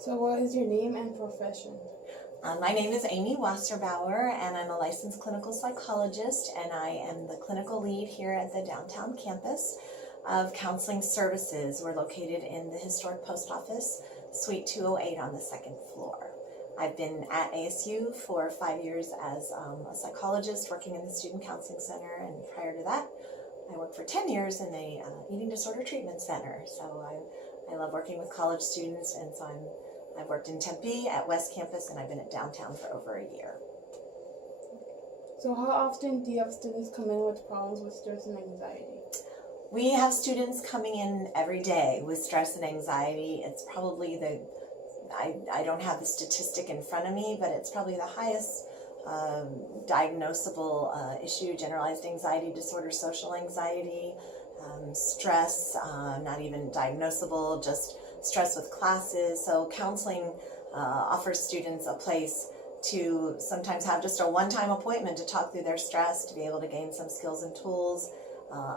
So what is your name and profession? My name is Amy Wasserbauer, and I'm a licensed clinical psychologist, and I am the clinical lead here at the downtown campus of Counseling Services. We're located in the historic post office, Suite 208 on the second floor. I've been at ASU for 5 years as a psychologist working in the Student Counseling Center, and prior to that, I worked for 10 years in the Eating Disorder Treatment Center. So I love working with college students, and so I've worked in Tempe, at West Campus, and I've been at downtown for over a year. So how often do you have students come in with problems with stress and anxiety? We have students coming in every day with stress and anxiety. It's probably I don't have the statistic in front of me, but it's probably the highest diagnosable issue: generalized anxiety disorder, social anxiety, stress, not even diagnosable, just stress with classes. So counseling offers students a place to sometimes have just a one-time appointment to talk through their stress, to be able to gain some skills and tools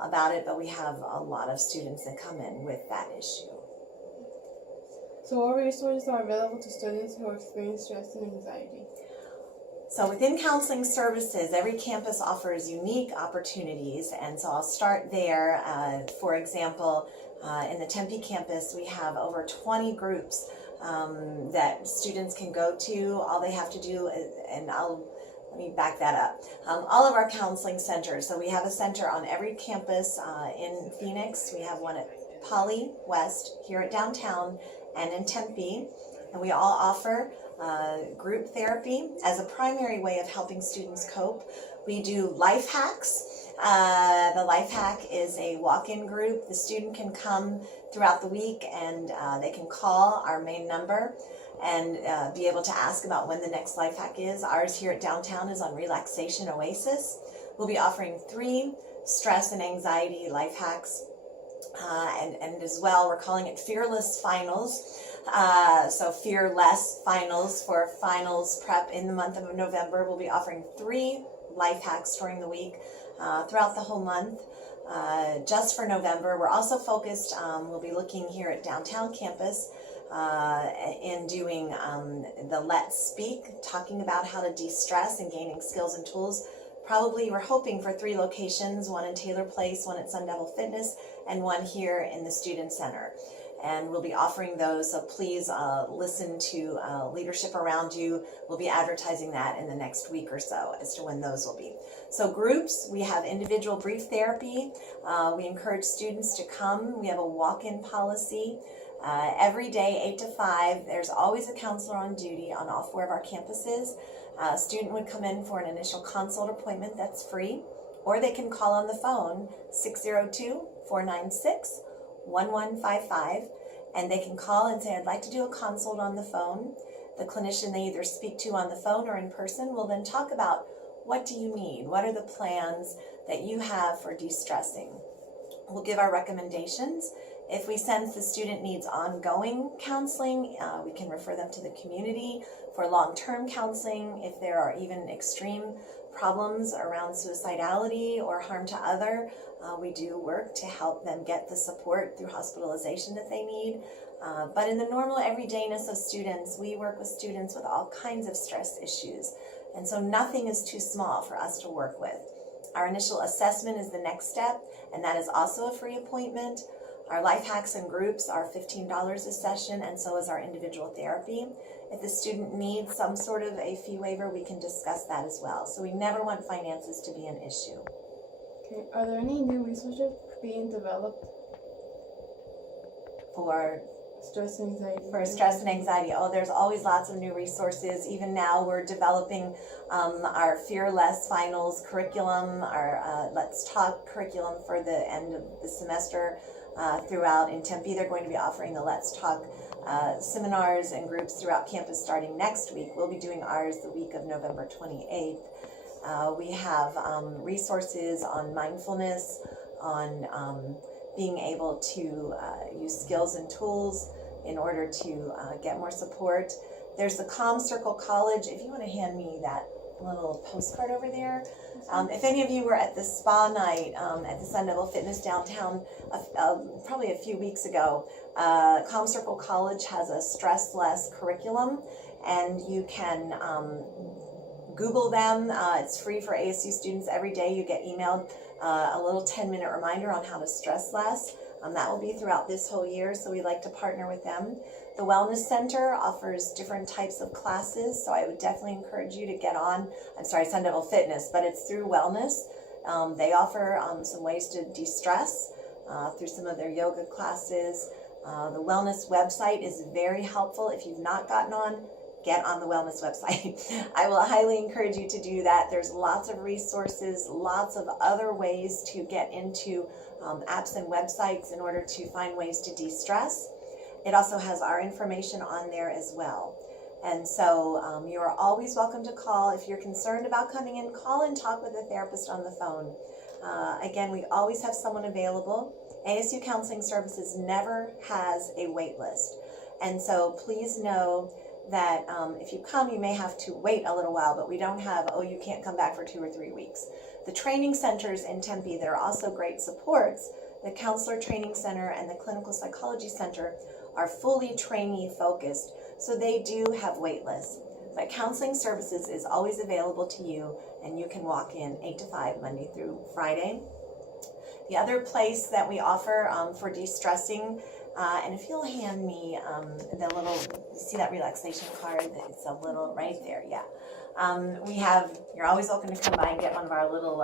about it, but we have a lot of students that come in with that issue. So what resources are available to students who experience stress and anxiety? So within Counseling Services, every campus offers unique opportunities, and so I'll start there. For example, in the Tempe campus, we have over 20 groups that students can go to. All they have to do is, let me back that up. All of our counseling centers, so we have a center on every campus in Phoenix. We have one at Poly West, here at downtown, and in Tempe, and we all offer group therapy as a primary way of helping students cope. We do life hacks. The life hack is a walk-in group. The student can come throughout the week, and they can call our main number and be able to ask about when the next life hack is. Ours here at downtown is on Relaxation Oasis. We'll be offering 3 stress and anxiety life hacks, and as well, we're calling it Fearless Finals. So Fearless Finals for finals prep in the month of November. We'll be offering 3 life hacks during the week, throughout the whole month. Just for November, we're also focused, we'll be looking here at downtown campus in doing the Let's Speak, talking about how to de-stress and gaining skills and tools. Probably we're hoping for 3 locations, one in Taylor Place, one at Sun Devil Fitness, and one here in the Student Center. And we'll be offering those, so please listen to leadership around you. We'll be advertising that in the next week or so as to when those will be. So groups, we have individual brief therapy. We encourage students to come. We have a walk-in policy. Every day, 8 to 5, there's always a counselor on duty on all 4 of our campuses. A student would come in for an initial consult appointment that's free, or they can call on the phone, 602-496-1155, and they can call and say, I'd like to do a consult on the phone. The clinician they either speak to on the phone or in person will then talk about, what do you need? What are the plans that you have for de-stressing? We'll give our recommendations. If we sense the student needs ongoing counseling, we can refer them to the community for long-term counseling. If there are even extreme problems around suicidality or harm to other, we do work to help them get the support through hospitalization that they need. But in the normal everydayness of students, we work with students with all kinds of stress issues. And so nothing is too small for us to work with. Our initial assessment is the next step, and that is also a free appointment. Our life hacks and groups are $15 a session, and so is our individual therapy. If the student needs some sort of a fee waiver, we can discuss that as well. So we never want finances to be an issue. Okay. Are there any new resources being developed For stress and anxiety? For stress and anxiety, there's always lots of new resources. Even now we're developing our Fearless Finals curriculum, our Let's Talk curriculum for the end of the semester. Throughout in Tempe, they're going to be offering the Let's Talk seminars and groups throughout campus starting next week. We'll be doing ours the week of November 28th. We have resources on mindfulness, on being able to use skills and tools in order to get more support. There's the Calm Circle College. If you want to hand me that little postcard over there. If any of you were at the spa night at the Sun Devil Fitness downtown probably a few weeks ago, Calm Circle College has a stress less curriculum, and you can Google them. It's free for ASU students. Every day you get emailed a little 10-minute reminder on how to stress less. That will be throughout this whole year, so we like to partner with them. The Wellness Center offers different types of classes, so I would definitely encourage you to get on. I'm sorry, Sun Devil Fitness, but it's through Wellness. They offer some ways to de-stress through some of their yoga classes. The Wellness website is very helpful. If you've not gotten on, get on the Wellness website. I will highly encourage you to do that. There's lots of resources, lots of other ways to get into apps and websites in order to find ways to de-stress. It also has our information on there as well. And so you are always welcome to call. If you're concerned about coming in, call and talk with a therapist on the phone. Again, we always have someone available. ASU Counseling Services never has a wait list. And so please know that if you come, you may have to wait a little while, but we don't have, oh, you can't come back for 2 or 3 weeks. The training centers in Tempe that are also great supports, the Counselor Training Center and the Clinical Psychology Center, are fully trainee focused, so they do have wait lists. But counseling services is always available to you, and you can walk in 8 to 5 Monday through Friday. The other place that we offer for de-stressing, and if you'll hand me the little, you see that relaxation card? It's a little right there, yeah. We have, you're always welcome to come by and get one of our little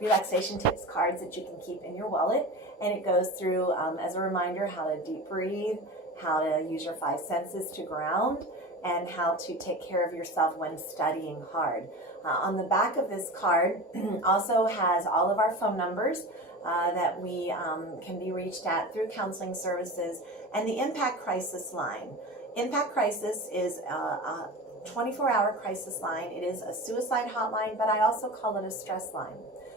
relaxation tips cards that you can keep in your wallet. And it goes through, as a reminder, how to deep breathe, how to use your 5 senses to ground, and how to take care of yourself when studying hard. On the back of this card also has all of our phone numbers that we can be reached at through counseling services, and the Impact Crisis Line. Impact Crisis is a 24-hour crisis line. It is a suicide hotline, but I also call it a stress line,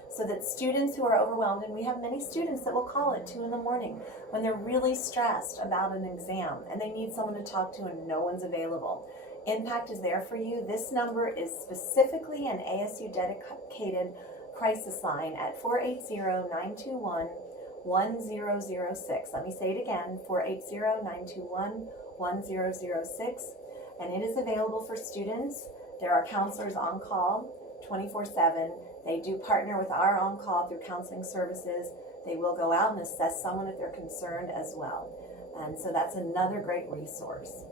so that students who are overwhelmed, and we have many students that will call at 2 in the morning when they're really stressed about an exam and they need someone to talk to and no one's available. Impact is there for you. This number is specifically an ASU dedicated crisis line at 480-921-1006. Let me say it again, 480-921-1006. And it is available for students. There are counselors on call 24/7. They do partner with our on-call through counseling services. They will go out and assess someone if they're concerned as well. And so that's another great resource.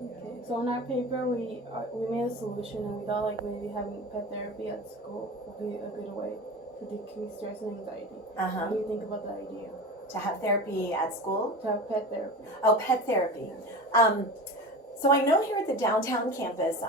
Okay, so on our paper, we made a solution, and we thought like maybe having pet therapy at school would be a good way to decrease stress and anxiety. What do you think about that idea? To have therapy at school? To have pet therapy. Oh, pet therapy. So I know here at the downtown campus,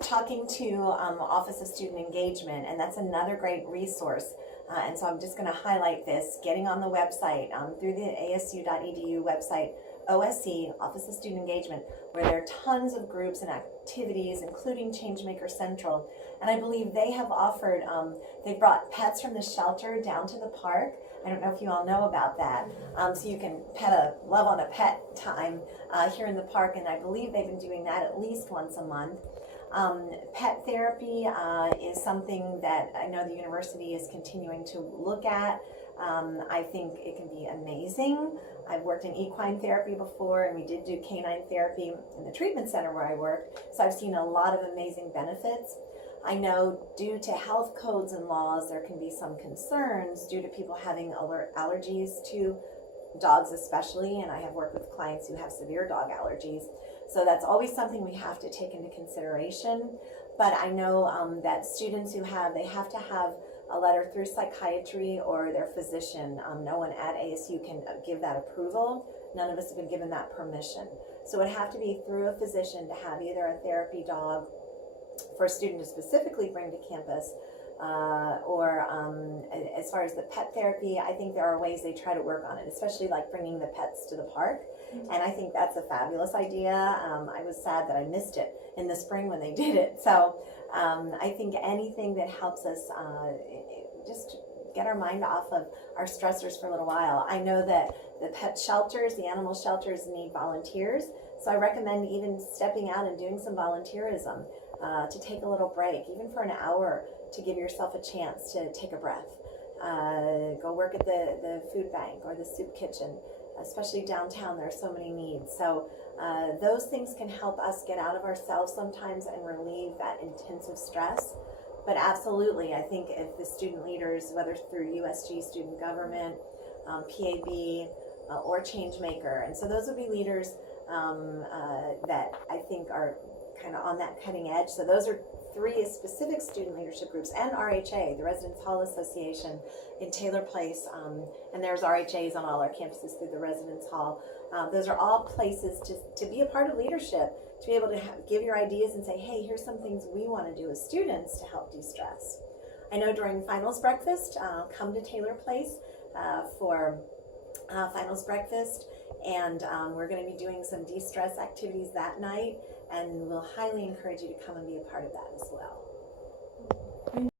talking to Office of Student Engagement, and that's another great resource. And so I'm just going to highlight this, getting on the website through the asu.edu website, OSE, Office of Student Engagement, where there are tons of groups and activities, including Changemaker Central. And I believe they have offered, they brought pets from the shelter down to the park. I don't know if you all know about that. So you can love on a pet time here in the park, and I believe they've been doing that at least once a month. Pet therapy is something that I know the university is continuing to look at. I think it can be amazing. I've worked in equine therapy before, and we did do canine therapy in the treatment center where I worked, so I've seen a lot of amazing benefits. I know due to health codes and laws, there can be some concerns due to people having allergies to dogs especially, and I have worked with clients who have severe dog allergies. So that's always something we have to take into consideration. But I know that students they have to have a letter through psychiatry or their physician. No one at ASU can give that approval. None of us have been given that permission. So it would have to be through a physician to have either a therapy dog for a student to specifically bring to campus, or as far as the pet therapy, I think there are ways they try to work on it, especially like bringing the pets to the park. And I think that's a fabulous idea. I was sad that I missed it in the spring when they did it. So I think anything that helps us just get our mind off of our stressors for a little while. I know that the pet shelters, the animal shelters need volunteers. So I recommend even stepping out and doing some volunteerism, to take a little break, even for an hour, to give yourself a chance to take a breath. Go work at the food bank or the soup kitchen, especially downtown. There are so many needs. So those things can help us get out of ourselves sometimes and relieve that intensive stress. But absolutely, I think if the student leaders, whether through USG, student government, PAB, or Changemaker, and so those would be leaders that I think are kind of on that cutting edge. So those are 3 specific student leadership groups, and RHA, the Residence Hall Association in Taylor Place, and there's RHAs on all our campuses through the Residence Hall. Those are all places to be a part of leadership, to be able to give your ideas and say, hey, here's some things we want to do as students to help de-stress. I know during finals breakfast, come to Taylor Place for finals breakfast, and we're going to be doing some de-stress activities that night, and we'll highly encourage you to come and be a part of that as well.